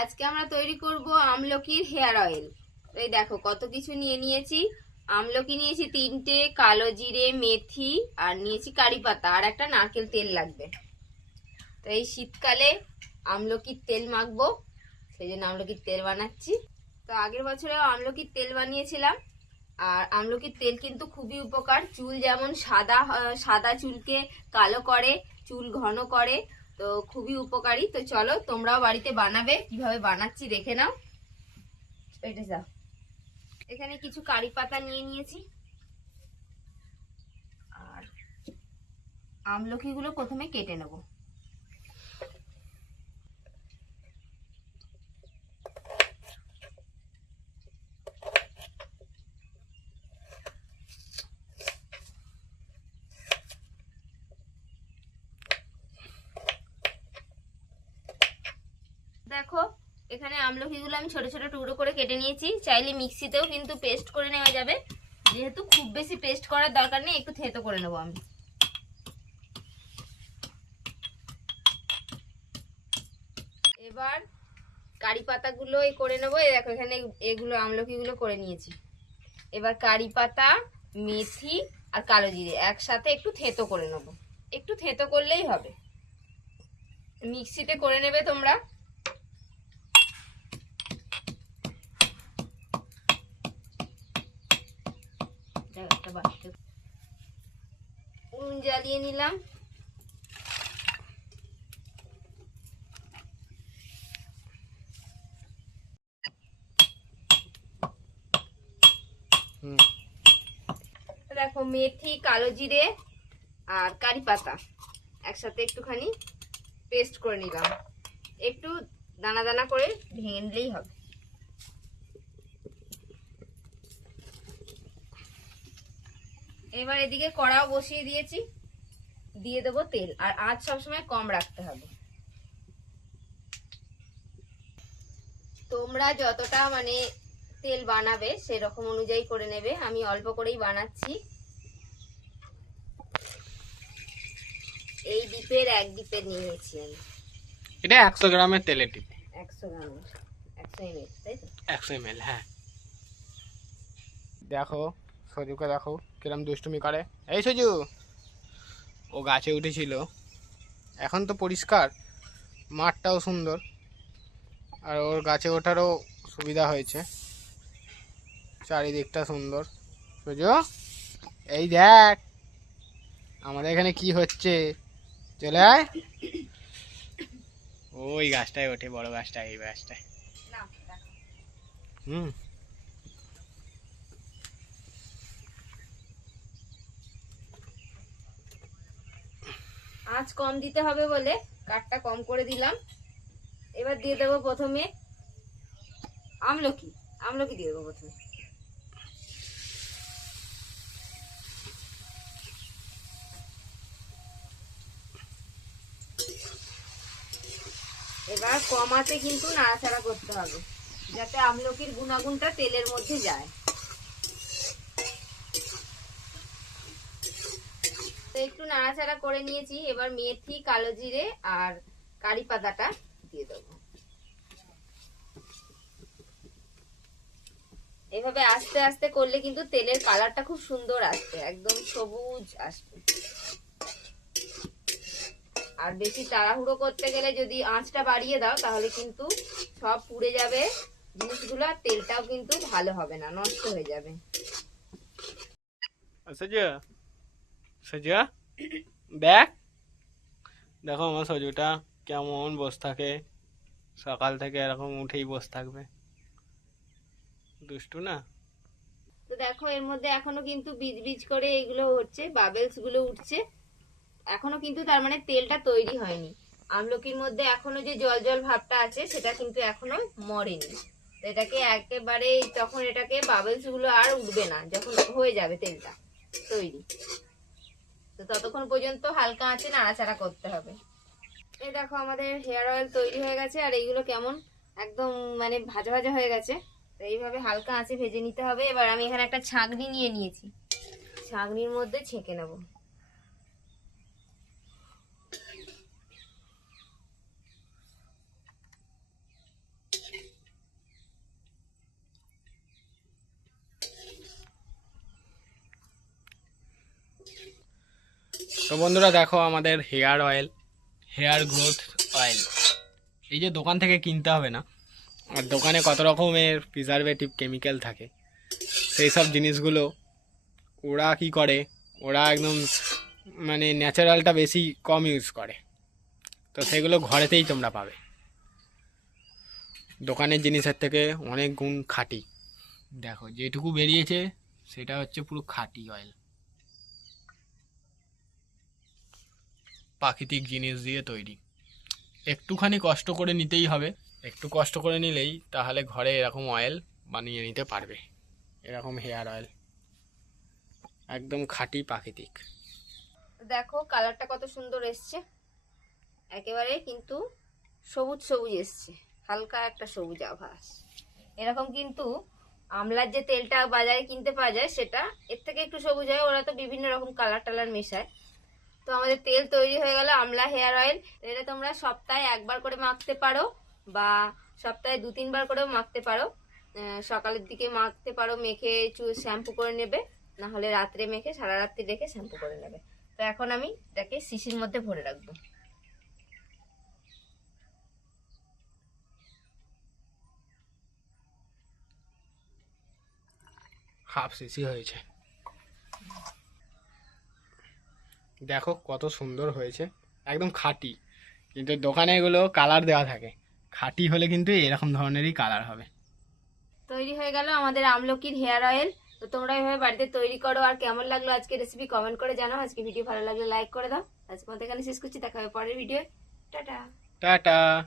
আজকে আমরা তৈরি করব আমলকির হেয়ার অয়েল। এই দেখো, কত কিছু নিয়ে নিয়েছি। আমলকি নিয়েছি তিনটে, কালো জিরে, মেথি, আর নিয়েছি কারি পাতা, আর একটা নারকেল তেল লাগবে। তো এই শীতকালে আমলকির তেল মাখবো, সেই জন্য আমলকির তেল বানাচ্ছি। তো আগের বছরেও আমলকির তেল বানিয়েছিলাম, আর আমলকির তেল কিন্তু খুবই উপকার। চুল যেমন সাদা সাদা চুলকে কালো করে, চুল ঘন করে তো খুবই উপকারী। তো চলো, তোমরাও বাড়িতে বানাবে। কীভাবে বানাচ্ছি দেখে নাও। এটা যাও। এখানে কিছু কারি পাতা নিয়ে নিয়েছি। আর আমলকিগুলো প্রথমে কেটে নেব দেখো এখানে আমলকিগুলো আমি ছোট ছোট টুকরো করে কেটে নিয়েছি। চাইলে মিক্সিতেও কিন্তু পেস্ট করে নেওয়া যাবে। যেহেতু খুব বেশি পেস্ট করার দরকার নেই, একটু থেতো করে নেব আমি। এবার কারি পাতাগুলো করে নেব। দেখো, এখানে এগুলো, আমলকিগুলো করে নিয়েছি। এবার কারি পাতা, মেথি আর কালো জিরে একসাথে একটু থেতো করে নেব। একটু থেতো করলেই হবে। মিক্সিতে করে নেবে তোমরা দাও, একটা। উনুন জ্বালিয়ে নিলাম। দেখো মেথি কালো জিরে আর কারি পাতা একসাথে একটুখানি পেস্ট করে নিলাম। একটু দানা দানা করে ভেঙে নিলেই হবে। এবার এদিকে কড়াও বসিয়ে দিয়েছি। দিয়ে দেবো তেল। আর আঁচ সবসময় কম রাখতে হবে। তোমরা যতটা মানে তেল বানাবে সেরকম অনুযায়ী করে নেবে। আমি অল্প করেই বানাচ্ছি। এই ডিপের এক ডিপের নিয়েছি আমি। এটা একশো গ্রামের তেলের টিপ একশো গ্রামের একশো এমএল তাই তো? একশো এম হ্যাঁ। দেখো সজুকে দেখো কিরম দুষ্টুমি করে। এই সজু ও গাছে উঠেছিল। এখন তো পরিষ্কার মাঠটাও সুন্দর আর ওর গাছে ওঠারও সুবিধা হয়েছে। চারিদিকটা সুন্দর। সজু এই দেখ আমাদের এখানে কি হচ্ছে? চলে আয়। ওই গাছটায় ওঠে বড় গাছটায় এই গাছটায়। হুম। কম দিতে হবে বলে কাঠটা কম করে দিলাম। এবার দিয়ে দেবো প্রথমে আমলকি। আমলকি দিয়ে দেবো প্রথমে। এবার কমাতে কিন্তু নাড়াচাড়া করতে হবে, যাতে আমলকির গুণাগুণটা তেলের মধ্যে যায়। তো একটু নাড়াচাড়া করে নিয়েছি। এবার মেথি, কালো জিরে আর কারি পাতাটা দিয়ে দেবো। এভাবে আস্তে আস্তে করলে কিন্তু তেলের কালারটা খুব সুন্দর আসবে, একদম সবুজ আসবে। আর বেশি তাড়াহুড়ো করতে গেলে যদি আঁচটা বাড়িয়ে দাও, তাহলে কিন্তু সব পুড়ে যাবে জিনিসগুলো আর তেলটাও কিন্তু ভালো হবে না, নষ্ট হয়ে যাবে। সজু সজু ব্যাগ। দেখো আমার সজুটা কেমন বসে থাকে। সকাল থেকে এরকম উঠেই বসে থাকবে। দুষ্টু না? তো দেখো, এর মধ্যে এখনও কিন্তু বীজ বীজ করে এগুলো হচ্ছে বাবেলসগুলো উঠছে। এখনও কিন্তু তার মানে তেলটা তৈরি হয়নি। আমলকির মধ্যে এখনও যে জল জল ভাবটা আছে, সেটা কিন্তু এখনও মরেনি। এটাকে একেবারে তখন এটাকে বাবেলসগুলো আর উঠবে না, যখন হয়ে যাবে তেলটা তৈরি। তো ততক্ষণ পর্যন্ত হালকা আঁচে নাড়াচাড়া করতে হবে। এই দেখো আমাদের হেয়ার অয়েল তৈরি হয়ে গেছে, আর এইগুলো কেমন? একদম মানে ভাজা ভাজা হয়ে গেছে। তো এইভাবে হালকা আঁচে ভেজে নিতে হবে। এবার আমি এখানে একটা ছাঁকনি নিয়ে নিয়েছি। ছাঁকনির মধ্যে ছেঁকে নেব। বন্ধুরা দেখো আমাদের hair oil, hair growth oil. এই যে দোকান থেকে কিনতে হবে না। আর দোকানে কত রকমের প্রিজারভেটিভ কেমিক্যাল থাকে। সেই সব জিনিসগুলো ওরা কি করে? ওরা একদম মানে ন্যাচারালটা বেশি কম ইউজ করে। তো সেগুলো ঘরেতেই তোমরা পাবে। দোকানের জিনিসের থেকে অনেক গুণ খাঁটি। দেখো, যেটুকু বেরিয়েছে, সেটা হচ্ছে পুরো খাঁটি অয়েল প্রাকৃতিক জিনিস দিয়ে তৈরি। একটুখানি কষ্ট করে নিতেই হবে। একটু কষ্ট করে নিলেই তাহলে ঘরে এরকম অয়েল বানিয়ে নিতে পারবে। এরকম হেয়ার অয়েল একদম খাঁটি প্রাকৃতিক। দেখো কালারটা কত সুন্দর এসছে। একেবারে কিন্তু সবুজ সবুজ এসছে। হালকা একটা সবুজ আভাস। এরকম কিন্তু আমলার যে তেলটা বাজারে কিনতে পাওয়া যায়, সেটা এর থেকে একটু সবুজ হয়। ওরা তো বিভিন্ন রকম কালার টালার মেশায়। তো আমাদের তেল তৈরি হয়ে গেল আমলা হেয়ার অয়েল। এটা তোমরা সপ্তাহে একবার করে মাখতে পারো বা সপ্তাহে দু তিনবার করেও মাখতে পারো। সকালের দিকে মাখতে পারো, মেখে শ্যাম্পু করে নেবে। না হলে রাত্রে মেখে, সারা রাত্রি রেখে শ্যাম্পু করে নেবে। তো এখন আমি এটাকে শিশির মধ্যে ভরে রাখব। হাফ সিসি হয়েছে। দেখো কত সুন্দর হয়েছে। একদম খাঁটি। কিন্তু দোকানে এগুলো কালার দেওয়া থাকে। খাঁটি হলে কিন্তু এরকম ধরনেরই কালার হবে। তৈরি হয়ে গেল আমাদের আমলকির হেয়ার অয়েল তো তোমরা এভাবে বাড়িতে তৈরি করো আর কেমন লাগল আজকে রেসিপি কমেন্ট করে জানাও। আজকে ভিডিও ভালো লাগলে লাইক করে দাও। আজকে মতো এখানে শেষ করছি। দেখা হবে পরের ভিডিও টাটা। টাটা।